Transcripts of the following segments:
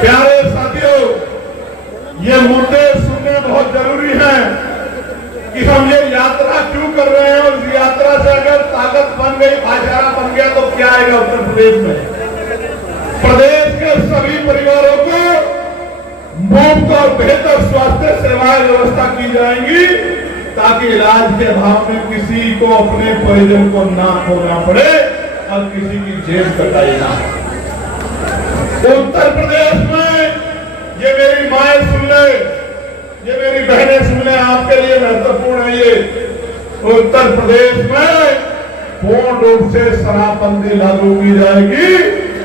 प्यारे साथियों, ये मुद्दे सुनने बहुत जरूरी है कि हम ये यात्रा क्यों कर रहे हैं और इस यात्रा से अगर ताकत बन गई, भाईचारा बन गया तो क्या आएगा उत्तर प्रदेश में। प्रदेश के सभी परिवारों को मुफ्त और बेहतर स्वास्थ्य सेवाएं व्यवस्था की जाएंगी ताकि इलाज के अभाव में किसी को अपने परिजन को ना खोना पड़े और किसी की जेब कटाई ना। उत्तर प्रदेश में ये मेरी माएं सुन ले, ये मेरी बहनें सुन ले, आपके लिए महत्वपूर्ण है ये। उत्तर प्रदेश में पूर्ण रूप से शराबबंदी लागू की जाएगी।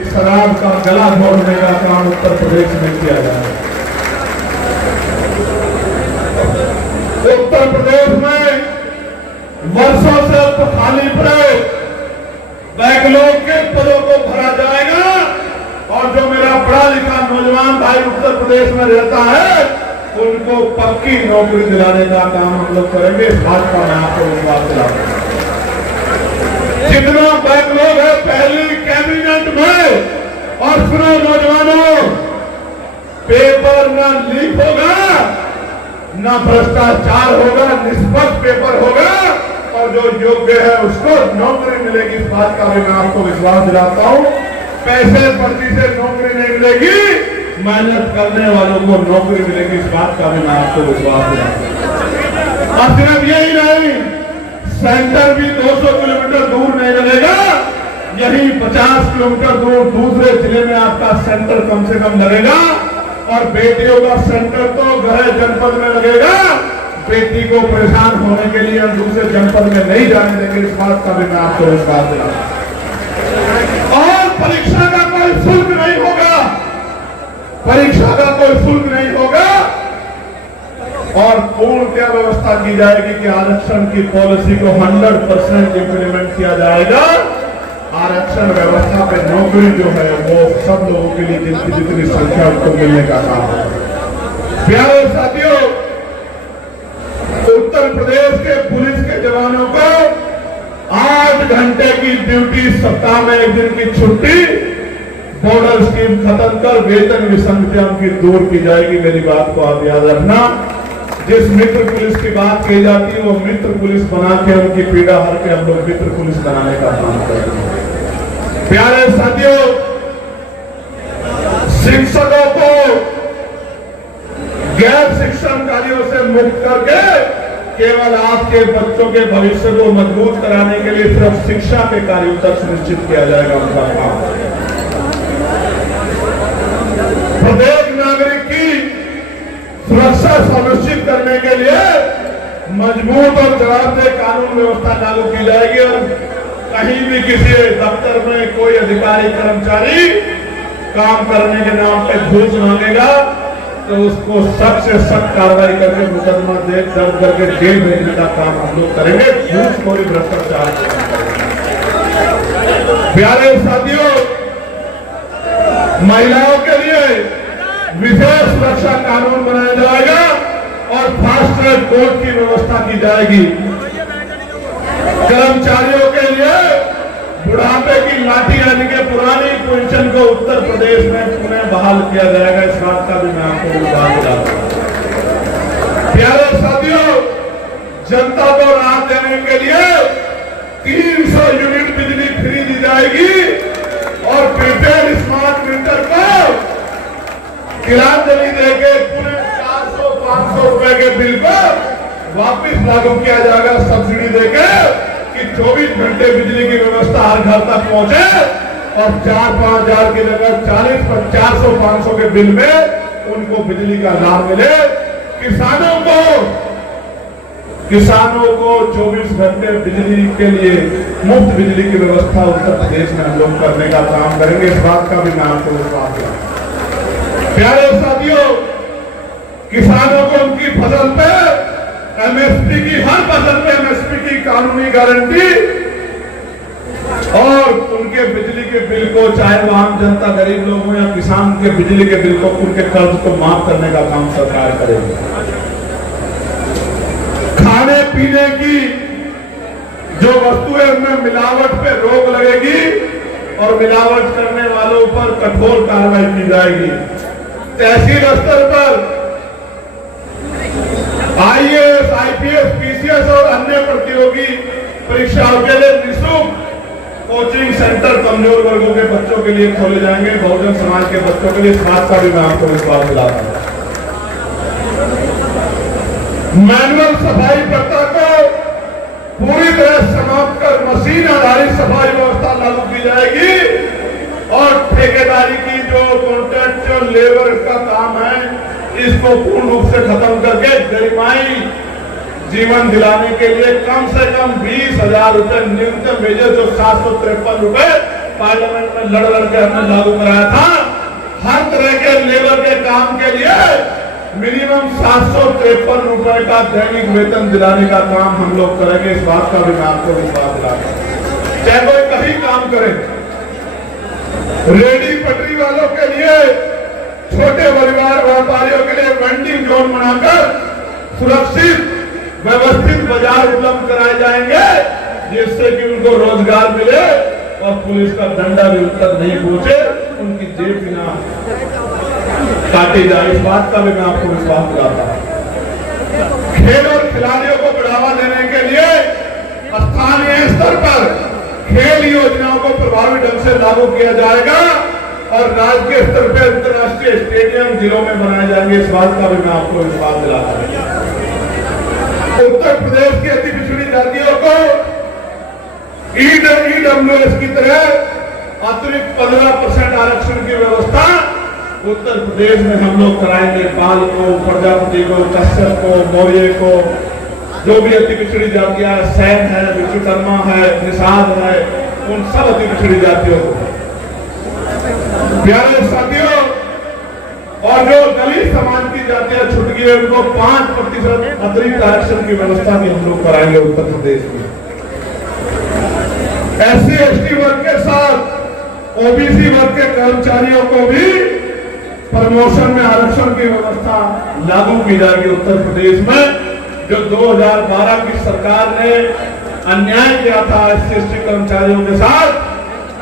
शराब का गला घोटने का काम उत्तर प्रदेश में किया जाएगा। उत्तर प्रदेश में वर्षों से खाली पड़े बैकलॉग के पदों को भरा जाएगा और जो मेरा पढ़ा लिखा नौजवान भाई उत्तर प्रदेश में रहता है उनको पक्की नौकरी दिलाने का काम हम लोग करेंगे। इस बात का मैं आपको विश्वास दिलाऊंगा। जितना बैकलॉग है पहली कैबिनेट में, और सुनो नौजवानों, पेपर न लीक होगा, न भ्रष्टाचार होगा, निष्पक्ष पेपर होगा और जो योग्य है उसको नौकरी मिलेगी। इस बात का भी मैं आपको विश्वास दिलाता हूं। पैसे पर्ची से नौकरी नहीं मिलेगी, मेहनत करने वालों को नौकरी मिलेगी। इस बात का भी मैं आपको विश्वास दिलाता हूं। और सिर्फ यही नहीं, सेंटर भी 200 किलोमीटर दूर नहीं लगेगा, यही 50 किलोमीटर दूर दूसरे जिले में आपका सेंटर कम से कम लगेगा। और बेटियों का सेंटर तो गृह जनपद में लगेगा। बेटी को परेशान होने के लिए हम दूसरे जनपद में नहीं जाने देंगे। इस बात का भी मैं आपको विश्वास दिलाता हूं। और परीक्षा का कोई शुल्क नहीं होगा, परीक्षा का कोई शुल्क नहीं होगा। और पूर्ण क्या व्यवस्था की जाएगी कि आरक्षण की पॉलिसी को 100% इंप्लीमेंट किया जाएगा। आरक्षण व्यवस्था पे नौकरी जो है वो सब लोगों के लिए जितनी संख्या उनको मिलने का काम है। प्यारे साथियों, उत्तर प्रदेश के पुलिस के जवानों को 8 घंटे की ड्यूटी, सप्ताह में 1 दिन की छुट्टी, बॉर्डर स्कीम खत्म कर वेतन विसंगतियां उनकी दूर की जाएगी। मेरी बात को आप याद रखना। जिस मित्र पुलिस की बात की जाती है वो मित्र पुलिस बना के उनकी पीड़ा हर के हम लोग मित्र पुलिस बनाने का काम करेंगे। प्यारे साथियों, शिक्षकों को गैर शिक्षण कार्यों से मुक्त करके केवल आपके बच्चों के भविष्य को मजबूत कराने के लिए सिर्फ शिक्षा के कार्यों तक सुनिश्चित किया जाएगा उनका काम। प्रत्येक नागरिक की सुरक्षा सुनिश्चित करने के लिए मजबूत और जवाबदेह कानून व्यवस्था लागू की जाएगी। और कहीं भी किसी दफ्तर में कोई अधिकारी कर्मचारी काम करने के नाम पे घूस मांगेगा तो उसको सख्त से सख्त कार्रवाई करके मुकदमा दर्ज करके जेल भेजने का काम हम लोग करेंगे। घूसखोरी भ्रष्टाचार। प्यारे साथियों, महिलाओं के लिए विशेष सुरक्षा कानून बनाया जाएगा और फास्ट ट्रैक कोर्ट की व्यवस्था की जाएगी। कर्मचारियों के लिए बुढ़ापे की लाठी यानी के पुरानी पेंशन को उत्तर प्रदेश में पुनः बहाल किया जाएगा। इस बात का भी मैं आपको बता दूं। प्यारे साथियों, जनता को राहत देने के लिए 300 यूनिट बिजली फ्री दी जाएगी और प्रीपेड स्मार्ट मीटर को तिलांजलि देके पूरे 400-500 रुपए के बिल को वापिस लागू किया जाएगा सब्सिडी देके कि 24 घंटे बिजली की व्यवस्था हर घर तक पहुंचे और 4-5 हजार की जगह 400-500 के बिल में उनको बिजली का लाभ मिले। किसानों को 24 घंटे बिजली के लिए मुफ्त बिजली की व्यवस्था उत्तर प्रदेश में हम लोग करने का काम करेंगे। इस बात का भी मैं आपको विश्वास दिलाता। प्यारे साथियों, किसानों को उनकी फसल पे एमएसपी की, हर फसल पे एमएसपी की कानूनी गारंटी और उनके बिजली के बिल को, चाहे वो आम जनता गरीब लोग हो या किसान के बिजली के बिल को, उनके कर्ज को माफ करने का काम सरकार करेगी। खाने पीने की जो वस्तुएं उनमें मिलावट पे रोक लगेगी और मिलावट करने वालों पर कठोर कार्रवाई की जाएगी। तहसील स्तर पर आईएएस, आईपीएस, पीसीएस और अन्य प्रतियोगी परीक्षाओं के लिए निःशुल्क कोचिंग सेंटर कमजोर वर्गों के बच्चों के लिए खोले जाएंगे, बहुजन समाज के बच्चों के लिए। इस बात का भी मैं आपको विश्वास दिलाता हूं। मैनुअल सफाई प्रथा को पूरी तरह समाप्त कर मशीन आधारित सफाई व्यवस्था लागू की जाएगी और ठेकेदारी की जो कॉन्ट्रैक्चुअल लेबर का काम है इसको पूर्ण रूप से खत्म करके गरिमाई जीवन दिलाने के लिए कम से कम 20,000 रुपए न्यूनतम वेजेस, जो 753 रुपए पार्लियामेंट में लड़ के हमने लागू कराया था, हर तरह के लेबर के काम के लिए मिनिमम 753 रुपए का दैनिक वेतन दिलाने का काम हम लोग करेंगे। इस बात का भी मैं आपको विश्वास दिलाता हूं। चाहे कोई कहीं काम करे, रेडी पटरी वालों के लिए, छोटे परिवार व्यापारियों के लिए वेंडिंग जोन बनाकर सुरक्षित व्यवस्थित बाजार उपलब्ध कराए जाएंगे, जिससे कि उनको रोजगार मिले और पुलिस का डंडा भी उन तक नहीं पहुंचे, उनकी जेब भी ना काटी जाए। इस बात का भी मैं आपको विश्वास दिलाता हूं। खेल और खिलाड़ियों को बढ़ावा देने के लिए स्थानीय स्तर पर खेल योजनाओं को प्रभावी ढंग से लागू किया जाएगा और राज्य के स्तर पर अंतर्राष्ट्रीय स्टेडियम जिलों में बनाए जाएंगे। इस बात का भी मैं आपको विश्वास दिलाता हूं। उत्तर प्रदेश की अति पिछड़ी जातियों को ईडब्ल्यूएस की तरह अतिरिक्त 15% आरक्षण की व्यवस्था उत्तर प्रदेश में हम लोग कराएंगे। पाल को, प्रजापति को, कश्यप को, मौर्य को, जो भी अति पिछड़ी जातियां, सैन है, विश्वकर्मा है, निषाद है, उन सब अति पिछड़ी जातियों को, प्यारे साथियों, और जो दलित समाज की जातियां छूट गई है उनको 5% अतिरिक्त आरक्षण की व्यवस्था भी हम लोग कराएंगे उत्तर प्रदेश में। एससी एसटी वर्ग के साथ ओबीसी वर्ग के कर्मचारियों को भी प्रमोशन में आरक्षण की व्यवस्था लागू की जाएगी उत्तर प्रदेश में। जो 2012 की सरकार ने अन्याय किया था एससी एसटी कर्मचारियों के साथ,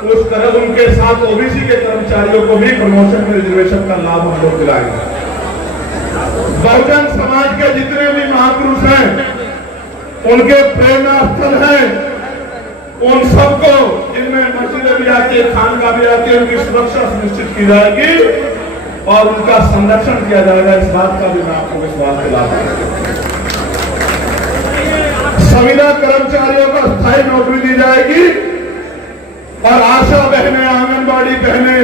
उस तरह उनके साथ ओबीसी के कर्मचारियों को भी प्रमोशन में रिजर्वेशन का लाभ हम लोग दिलाएंगे। बहुजन समाज के जितने भी महापुरुष हैं, उनके प्रेरणा स्थल हैं, उन सबको, जिनमें मस्जिदें भी आती है, खानका भी आती है, उनकी सुरक्षा सुनिश्चित की जाएगी और उनका संरक्षण किया जाएगा। इस बात का भी मैं आपको विश्वास दिलाता हूं। संविदा कर्मचारियों को स्थायी नौकरी दी जाएगी और आशा बहनें, आंगनबाड़ी बहनें,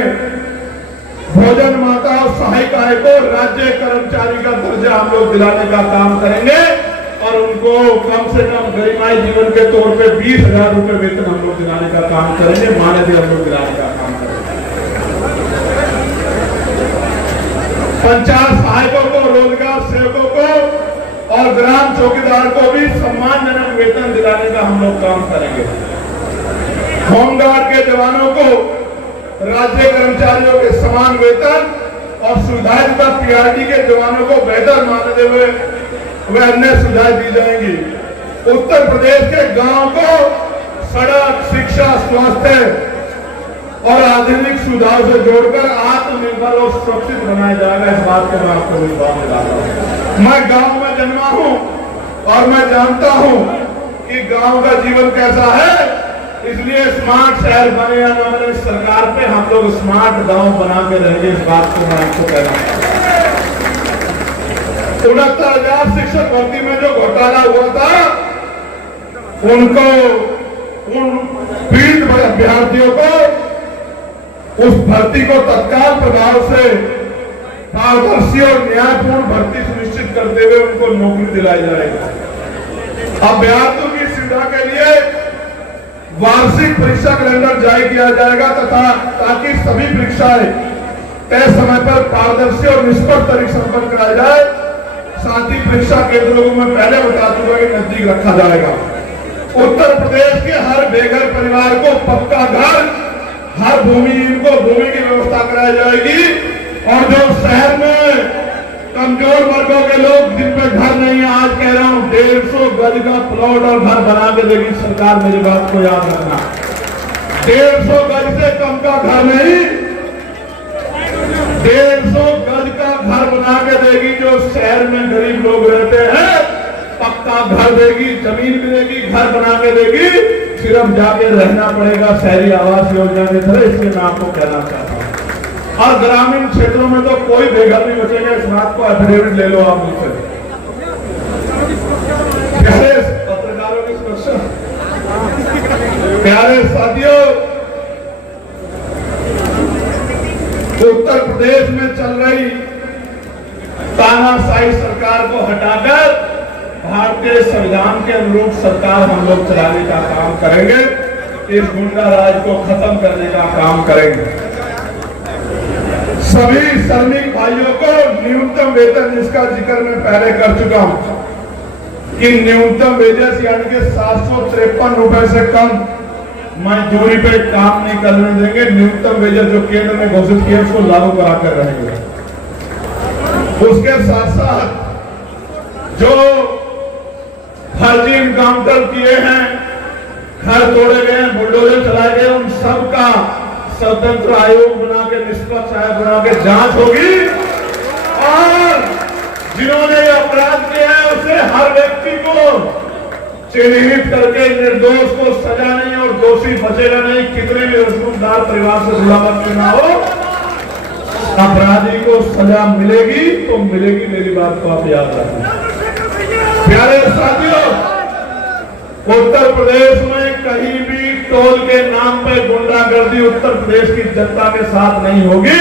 भोजन माता और सहायिकाएं को राज्य कर्मचारी का दर्जा हम लोग दिलाने का काम करेंगे और उनको कम से कम गरिमाई जीवन के तौर पे 20,000 रुपए वेतन हम लोग दिलाने का काम करेंगे, मानदेय हम लोग दिलाने का काम करेंगे। पंचायत सहायकों को, रोजगार सेवकों को और ग्राम चौकीदार को भी सम्मानजनक वेतन दिलाने का हम लोग काम करेंगे। होमगार्ड के जवानों को राज्य कर्मचारियों के समान वेतन और सुविधाएं तथा पीआरडी के जवानों को बेहतर मानदेय व अन्य सुविधाएं दी जाएंगी। उत्तर प्रदेश के गांव को सड़क, शिक्षा, स्वास्थ्य और आधुनिक सुविधाओं से जोड़कर आत्मनिर्भर और सुरक्षित बनाया जाएगा। इस बात को मैं आपको विश्वास दिलाता हूं। मैं गांव में जन्मा हूं और मैं जानता हूं कि गांव का जीवन कैसा है, इसलिए स्मार्ट शहर बने या न बने, सरकार पे हम लोग स्मार्ट गांव बना के रहेंगे। इस बात को मैं आपको कहना चाहता हूं। 69,000 शिक्षक भर्ती में जो घोटाला हुआ था, उनको, उन पीड़ित अभ्यर्थियों को उस भर्ती को तत्काल प्रभाव से पारदर्शी और न्यायपूर्ण भर्ती सुनिश्चित करते हुए उनको नौकरी दिलाई जाएगी। अभ्यर्थियों की सुविधा के लिए वार्षिक परीक्षा कैलेंडर जारी किया जाएगा तथा ताकि सभी परीक्षाएं तय समय पर पारदर्शी और निष्पक्ष तरीके से संपन्न कराया जाए। साथ ही परीक्षा केंद्रों को मैं पहले बता चुका कि नजदीक रखा जाएगा। उत्तर प्रदेश के हर बेघर परिवार को पक्का घर, हर भूमिहीन को भूमि की व्यवस्था कराई जाएगी और जो शहर में कमजोर वर्गों के लोग जिन पे घर नहीं है, आज कह रहा हूं 150 गज का प्लॉट और घर बना के देगी सरकार। मेरी बात को याद रखना, 150 गज से कम का घर नहीं, 150 गज का शहर में गरीब लोग रहते हैं पक्का घर देगी, जमीन मिलेगी, घर बना के देगी, सिर्फ जाके रहना पड़ेगा शहरी आवास योजना के तरह। इसलिए मैं आपको कहना चाहता हूँ, और ग्रामीण क्षेत्रों में तो कोई बेघर नहीं बचेगा। इस बात को एफिडेविट ले लो आप मुझसे। प्यारे पत्रकारों की सुरक्षा, प्यारे साथियों, उत्तर प्रदेश में चल रही तानाशाही सरकार को हटाकर भारतीय संविधान के अनुरूप सरकार हम लोग चलाने का काम करेंगे। इस गुंडा राज को खत्म करने का काम करेंगे। सभी श्रमिक भाइयों को न्यूनतम वेतन, जिसका जिक्र मैं पहले कर चुका हूं कि न्यूनतम वेजेस यानी कि 753 रुपए से कम मजदूरी पे काम नहीं करने देंगे। न्यूनतम वेजेस जो केंद्र ने घोषित किया उसको लागू कराकर रहेंगे। उसके साथ साथ जो फर्जी इनकाउंटर किए हैं, घर तोड़े गए हैं, बुलडोजर चलाए गए, उन सबका स्वतंत्र आयोग बना के, निष्पक्ष आयोग बना के जांच होगी। और जिन्होंने ये अपराध किया है उसे हर व्यक्ति को चिन्हित करके निर्दोष को सजा नहीं और दोषी बचेगा नहीं। कितने भी रसूखदार परिवार से जुड़ा व्यक्ति ना हो, अपराधी को सजा मिलेगी तो मिलेगी। मेरी बात को आप याद रखना। प्यारे साथियों, उत्तर प्रदेश में कहीं भी टोल के नाम पर गुंडागर्दी उत्तर प्रदेश की जनता के साथ नहीं होगी।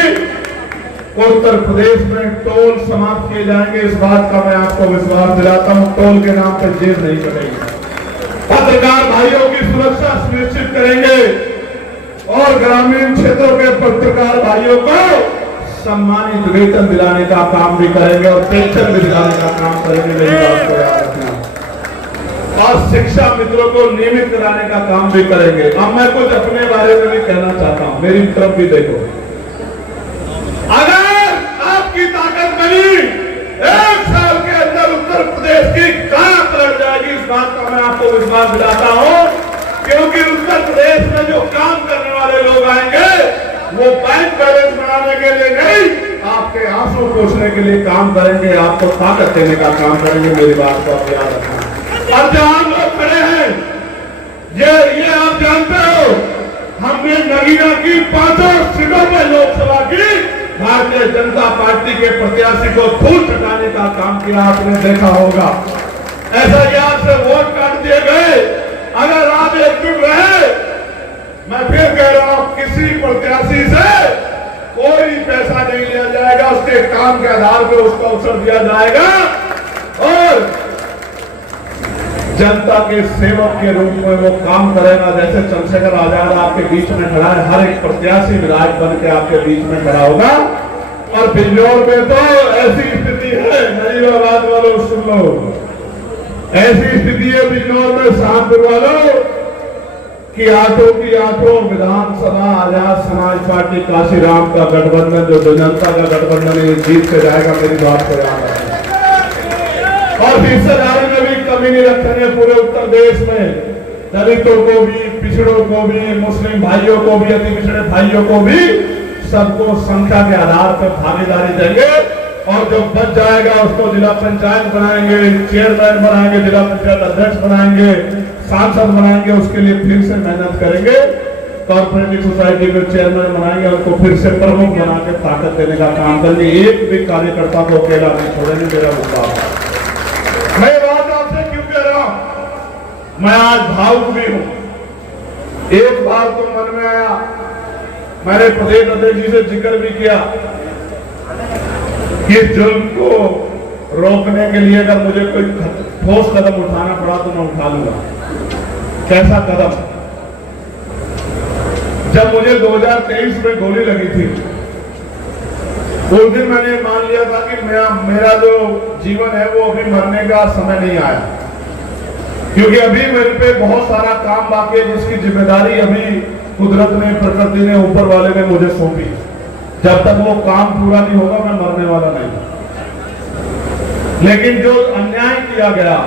उत्तर प्रदेश में टोल समाप्त किए जाएंगे, इस बात का मैं आपको विश्वास दिलाता हूं। टोल के नाम पर जेल नहीं कटेगी। पत्रकार भाइयों की सुरक्षा सुनिश्चित करेंगे और ग्रामीण क्षेत्रों के पत्रकार भाइयों को सम्मानित वेतन दिलाने का काम भी करेंगे और पेंशन भी दिलाने का काम करेंगे। मेरी बात को याद रखना। और शिक्षा मित्रों को नियमित कराने का काम भी करेंगे। अब मैं कुछ अपने बारे में भी कहना चाहता हूं, मेरी तरफ भी देखो। अगर आपकी ताकत बनी, 1 साल के अंदर उत्तर प्रदेश की काया पलट जाएगी। इस बात का मैं आपको विश्वास दिलाता हूं, क्योंकि उत्तर प्रदेश में जो काम करने वाले लोग आएंगे वो बैंक बैलेंस बनाने के लिए नहीं, आपके आंसू पोंछने के लिए काम करेंगे, आपको ताकत देने का काम करेंगे। मेरी बात को आप याद रखना। और जहां लोग खड़े हैं, ये आप जानते हो, हमने नगीना की 5 सीटों पर लोकसभा की भारतीय जनता पार्टी के प्रत्याशी को धूल चटाने का काम किया। आपने देखा होगा, ऐसा याद से वोट काट दिए गए। अगर आप एकजुट रहे, मैं फिर कह रहा हूं, किसी प्रत्याशी से कोई पैसा नहीं लिया जाएगा, उसके काम के आधार पर उसको अवसर दिया जाएगा और जनता के सेवक के रूप में वो काम करेगा। जैसे चंद्रशेखर आजाद आपके बीच में खड़ा है, हर एक प्रत्याशी विधायक बन के आपके बीच में खड़ा होगा। और बिजनौर में तो ऐसी स्थिति है, नजीबाबाद वालों सुन लो, ऐसी स्थिति है बिजनौर में, शाहपुर वालों कि आठों की आठों विधानसभा आजाद समाज पार्टी काशीराम का गठबंधन, जो जनता का गठबंधन है, जीत से जाएगा। मेरी बात को याद रखना। और हिस्सेदारी में भी कमी नहीं रखेंगे। पूरे उत्तर प्रदेश में दलितों को भी, पिछड़ों को भी, मुस्लिम भाइयों को भी, अति पिछड़े भाइयों को भी, सबको संख्या के आधार पर भागीदारी देंगे। और जो बच जाएगा उसको जिला पंचायत बनाएंगे, चेयरमैन बनाएंगे, जिला पंचायत अध्यक्ष बनाएंगे, सांसद बनाएंगे। उसके लिए फिर से मेहनत करेंगे। कॉर्पोरेटिव सोसाइटी में चेयरमैन बनाएंगे, उनको फिर से प्रमुख बना के ताकत देने का काम करेंगे। एक भी कार्यकर्ता को अकेला नहीं छोड़ेंगे। मेरा मुद्दा, मैं बात आपसे क्यों कह रहा हूं, मैं आज भावुक भी हूं। एक बात तो मन में आया, मैंने प्रदेश अध्यक्ष जी से जिक्र भी किया कि जुल्म को रोकने के लिए अगर मुझे कोई ठोस कदम उठाना पड़ा तो मैं उठा लूंगा। कैसा कदम? जब मुझे 2023 में गोली लगी थी, उस दिन मैंने मान लिया था कि मेरा जो जीवन है वो अभी मरने का समय नहीं आया, क्योंकि अभी मेरे पे बहुत सारा काम बाकी है जिसकी जिम्मेदारी अभी कुदरत ने, प्रकृति ने, ऊपर वाले ने मुझे सौंपी। जब तक वो काम पूरा नहीं होगा मैं मरने वाला नहीं। लेकिन जो अन्याय किया गया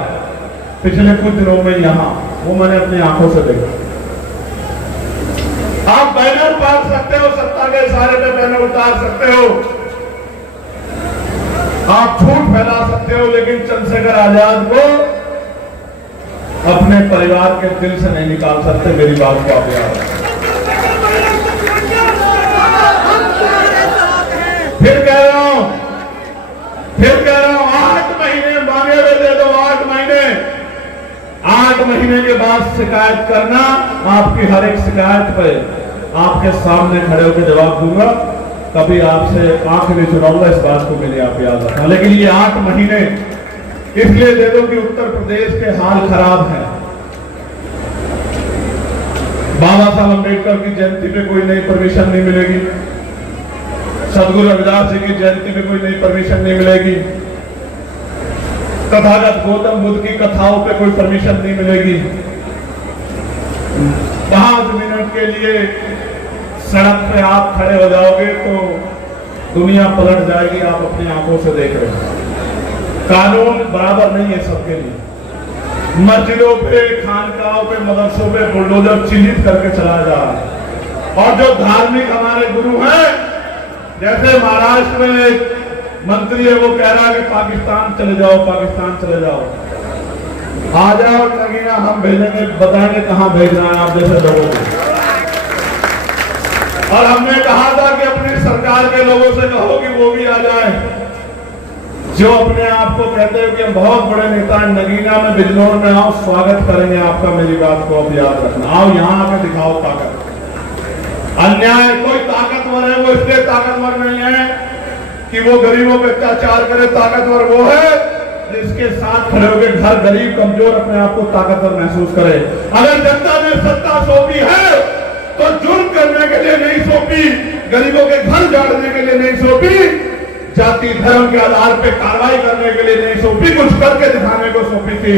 पिछले कुछ दिनों में यहां, वो मैंने अपनी आंखों से देखा। आप बैनर पार सकते हो, सत्ता के इशारे पे बैनर उतार सकते हो, आप झूठ फैला सकते हो, लेकिन चंद्रशेखर आजाद को अपने परिवार के दिल से नहीं निकाल सकते। मेरी बात को आप याद रखें। फिर कह रहा हूं 8 महीने मांगे हुए दे दो। 8 महीने, 8 महीने के बाद शिकायत करना। आपकी हर एक शिकायत पे आपके सामने खड़े होकर जवाब दूंगा। कभी आपसे आंख नहीं चुराऊंगा, इस बात को मेरे आप याद रखना। लेकिन ये 8 महीने इसलिए दे दो कि उत्तर प्रदेश के हाल खराब है। बाबा साहब अम्बेडकर की जयंती पे कोई नई परमिशन नहीं मिलेगी। सदगुरु रविदास जी की जयंती पे कोई नई परमिशन नहीं मिलेगी। तथागत गौतम बुद्ध की कथाओं पे कोई परमिशन नहीं मिलेगी। 5 मिनट के लिए सड़क पे आप खड़े हो जाओगे तो दुनिया पलट जाएगी। आप अपनी आंखों से देख रहे हैं। कानून बराबर नहीं है सबके लिए। मस्जिदों पे, खानकाहों पे, मदरसों पे बुलडोजर चिन्हित करके चला जा रहा है। और जो धार्मिक हमारे गुरु हैं, जैसे महाराष्ट्र में एक मंत्री है, वो कह रहा है कि पाकिस्तान चले जाओ, पाकिस्तान चले जाओ। आ जाओ नगीना, हम भेजेंगे, बताएंगे कहां भेजना है आप जैसे लोगों को। और हमने कहा था कि अपनी सरकार के लोगों से कहो कि वो भी आ जाए, जो अपने आप को कहते हैं कि हम बहुत बड़े नेता हैं। नगीना में, बिजनौर में आओ, स्वागत करेंगे आपका। मेरी बात को अब याद रखना। आओ यहां आकर दिखाओ ताकत। अन्याय, कोई ताकतवर है वो इसलिए ताकतवर नहीं है कि वो गरीबों पे अत्याचार करे। ताकतवर वो है जिसके साथ खड़े होकर घर गरीब कमजोर अपने आप को ताकतवर महसूस करे। अगर जनता ने सत्ता सौंपी है तो जुर्म करने के लिए नहीं सौंपी, गरीबों के घर जाड़ने के लिए नहीं सौंपी, जाति धर्म के आधार पे कार्रवाई करने के लिए नहीं सौंपी, कुछ करके दिखाने को सौंपी थी।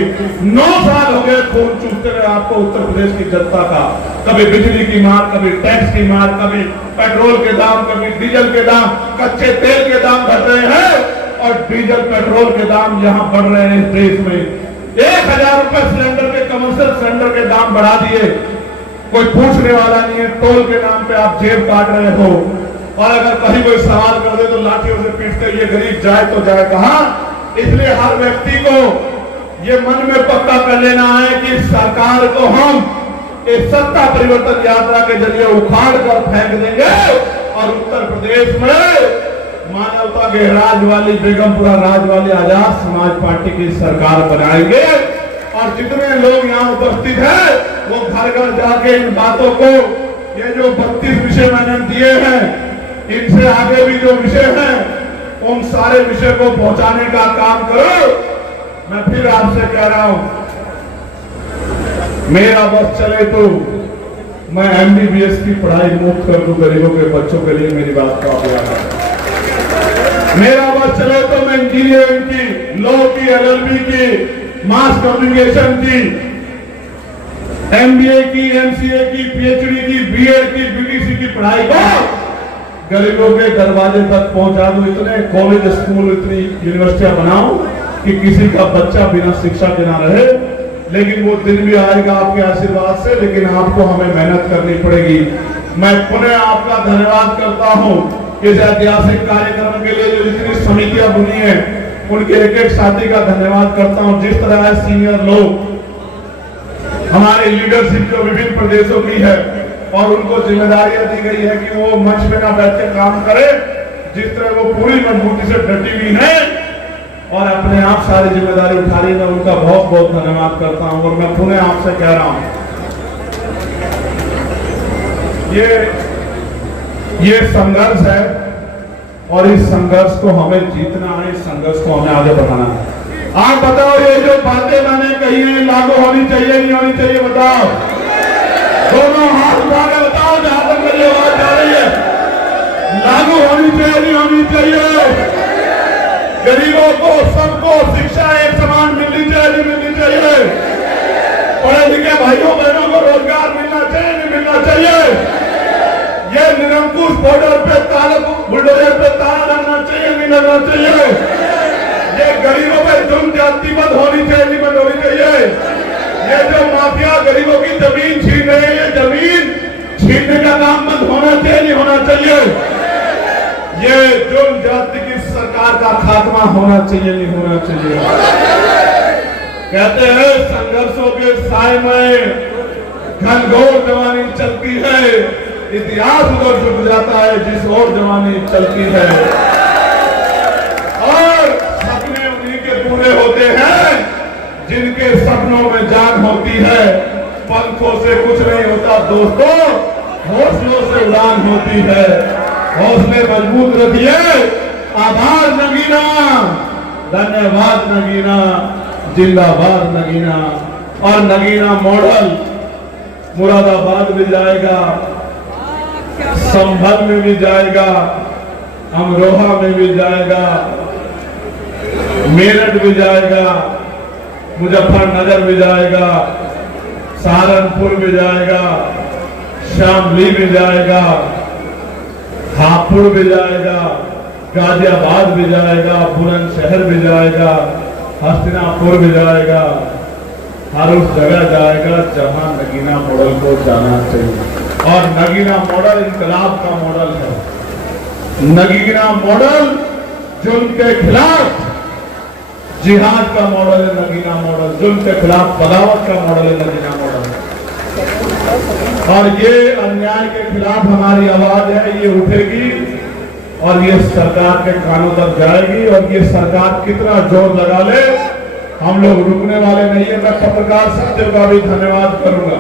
9 साल हो गए खून चूसते रहे आपको उत्तर प्रदेश की जनता का। कभी बिजली की मार, कभी टैक्स की मार, कभी पेट्रोल के दाम, कभी डीजल के दाम, कच्चे तेल के दाम बढ़ रहे हैं और डीजल पेट्रोल के दाम यहाँ बढ़ रहे हैं। इस देश में 1000 रुपए सिलेंडर के, कमर्शियल सिलेंडर के दाम बढ़ा दिए। कोई पूछने वाला नहीं है। टोल के नाम पे आप जेब काट रहे हो। और अगर कहीं कोई सवाल कर दे तो लाठियों से पीटते, ये गरीब जाए तो जाए कहां। इसलिए हर व्यक्ति को ये मन में पक्का कर लेना है कि सरकार को हम इस सत्ता परिवर्तन यात्रा के जरिए उखाड़ कर फेंक देंगे और उत्तर प्रदेश में मानवता के राज वाली, बेगमपुरा राज वाली आजाद समाज पार्टी की सरकार बनाएंगे। और जितने लोग यहाँ उपस्थित हैं वो घर घर जाके इन बातों को, ये जो 32 विषय मैंने दिए हैं, इनसे आगे भी जो विषय हैं उन सारे विषय को पहुंचाने का काम करो। मैं फिर आपसे कह रहा हूं, मेरा बस चले तो मैं MBBS की पढ़ाई मुफ्त कर दूं गरीबों के बच्चों के लिए। मेरी बात को आप याद रखें। मेरा बस चले तो मैं इंजीनियरिंग की, लॉ की, LLB की, मास कम्युनिकेशन की, MBA की, MCA की, PhD की, BEd की, BTC की पढ़ाई को गरीबों के दरवाजे तक पहुंचा दूं। इतने कॉलेज, स्कूल, इतनी यूनिवर्सिटियां बनाऊं कि किसी का बच्चा बिना शिक्षा के ना रहे। लेकिन वो दिन भी आएगा आपके आशीर्वाद से, लेकिन आपको हमें मेहनत करनी पड़ेगी। मैं पुनः आपका धन्यवाद करता हूं इस ऐतिहासिक कार्यक्रम के लिए जो जितनी समितियां बुनी है, उनके एक एक साथी का धन्यवाद करता हूं। जिस तरह सीनियर लोग हमारे लीडरशिप जो विभिन्न प्रदेशों की है और उनको जिम्मेदारियां दी गई है कि वो मंच में ना बैठ के काम करे, जिस तरह वो पूरी मजबूती से डटी हुई है और अपने आप सारी जिम्मेदारी उठा रही है, उनका बहुत बहुत धन्यवाद करता हूं। और मैं पुनः आपसे कह रहा हूं, ये संघर्ष है और इस संघर्ष को हमें जीतना है, इस संघर्ष को हमें आगे बढ़ाना है। आप बताओ, ये जो बातें मैंने कही है लागू होनी चाहिए नहीं होनी चाहिए? बताओ, दोनों हाथ उठा के बताओ जहां तक मेरी आवाज जा रही है। लागू होनी चाहिए नहीं होनी चाहिए? गरीबों को, सबको शिक्षा एक समान मिलनी चाहिए नहीं मिलनी चाहिए? पढ़े लिखे भाइयों बहनों को रोजगार मिलना चाहिए नहीं मिलना चाहिए? ये निरंकुश बॉर्डर पे ताला, बुलडोजर पे ताला लगना चाहिए नहीं लगना चाहिए? ये गरीबों पे जुर्म ज्यादती बंद होनी चाहिए नहीं बंद होनी चाहिए? ये जो माफिया गरीबों की जमीन छीन रहे हैं, ये जमीन छीनने का काम बंद होना चाहिए नहीं होना चाहिए? ये जुर्म ज्यादती की सरकार का खात्मा होना चाहिए, नहीं होना चाहिए। कहते हैं संघर्षों के साए में घनघोर जवानी चलती है, इतिहास उधर झुक जाता है जिस ओर जवानी चलती है। और सपने उन्हीं के पूरे होते हैं जिनके सपनों में जान होती है। पंखों से कुछ नहीं होता दोस्तों, हौसलों से उड़ान होती है। हौसले मजबूत रखिए। आभार नगीना, धन्यवाद नगीना, जिंदाबाद नगीना। और नगीना मॉडल मुरादाबाद में जाएगा, संभल में भी जाएगा, अमरोहा में भी जाएगा, मेरठ भी जाएगा, मुजफ्फरनगर भी जाएगा, सहारनपुर भी जाएगा, शामली भी जाएगा, हापुड़ भी जाएगा, गाजियाबाद भी जाएगा, बुलंदशहर भी जाएगा, हस्तिनापुर भी जाएगा। हर उस जगह जाएगा जहां नगीना मॉडल को जाना चाहिए। और नगीना मॉडल इंकलाब का मॉडल है। नगीना मॉडल जुल्म के खिलाफ जिहाद का मॉडल है। नगीना मॉडल जुल्म के खिलाफ बगावत का मॉडल है। नगीना मॉडल और ये अन्याय के खिलाफ हमारी आवाज है, ये उठेगी और ये सरकार के कानों तक जाएगी। और ये सरकार कितना जोर लगा ले, हम लोग रुकने वाले नहीं है। मैं पत्रकार साथियों का भी धन्यवाद करूंगा।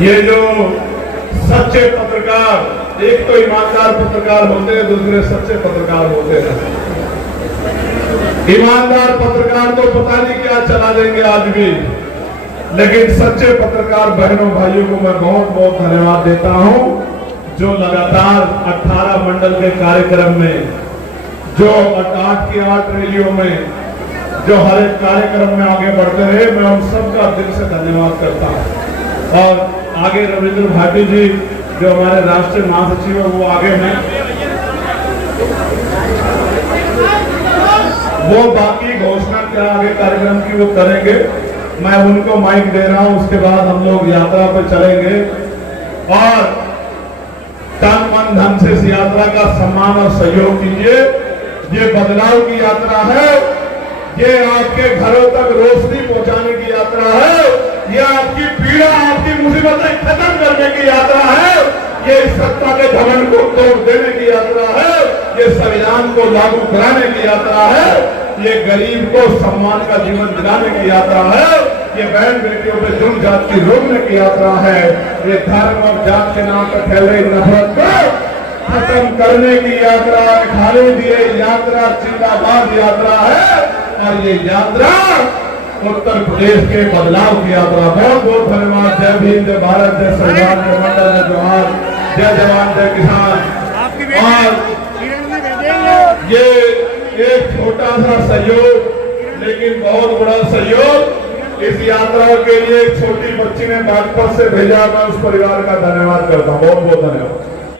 ये जो सच्चे पत्रकार, एक तो ईमानदार पत्रकार होते हैं, दूसरे सच्चे पत्रकार होते हैं। ईमानदार पत्रकार तो पता नहीं क्या चला देंगे आज भी, लेकिन सच्चे पत्रकार बहनों भाइयों को मैं बहुत बहुत धन्यवाद देता हूं, जो लगातार 18 मंडल के कार्यक्रम में, जो 8 की 8 रैलियों में, जो हर एक कार्यक्रम में आगे बढ़ते रहे। मैं उन सबका दिल से धन्यवाद करता हूं। और आगे रविंद्र भाटी जी जो हमारे राष्ट्रीय महासचिव है वो आगे हैं, वो बाकी घोषणा क्या आगे कार्यक्रम की वो करेंगे। मैं उनको माइक दे रहा हूं, उसके बाद हम लोग यात्रा पर चलेंगे। और तन मन धन से इस यात्रा का सम्मान और सहयोग कीजिए। ये बदलाव की यात्रा है, ये आपके घरों तक रोशनी पहुंचाने की यात्रा है, ये आपकी पीड़ा, आपकी मुसीबतें खत्म करने की यात्रा है, ये सत्ता के घमंड को तोड़ देने की यात्रा है, ये संविधान को लागू कराने की यात्रा है, ये गरीब को सम्मान का जीवन दिलाने की यात्रा है, ये बहन बेटियों पे जुल्म जाति रोकने की यात्रा है, ये धर्म और जात के नाम पर फैल रही नफरत को खत्म करने की यात्रा है। खालिद ये यात्रा जिंदाबाद यात्रा है और ये यात्रा उत्तर प्रदेश के बदलाव की यात्रा। बहुत बहुत धन्यवाद। जय भीम, जय भारत, जय संविधान, जय मंडल, जय जोहार, जय जवान, जय किसान। और ये एक छोटा सा सहयोग लेकिन बहुत बड़ा सहयोग। इस यात्रा के लिए एक छोटी बच्ची ने बागपत से भेजा, मैं उस परिवार का धन्यवाद करता हूँ। बहुत बहुत धन्यवाद।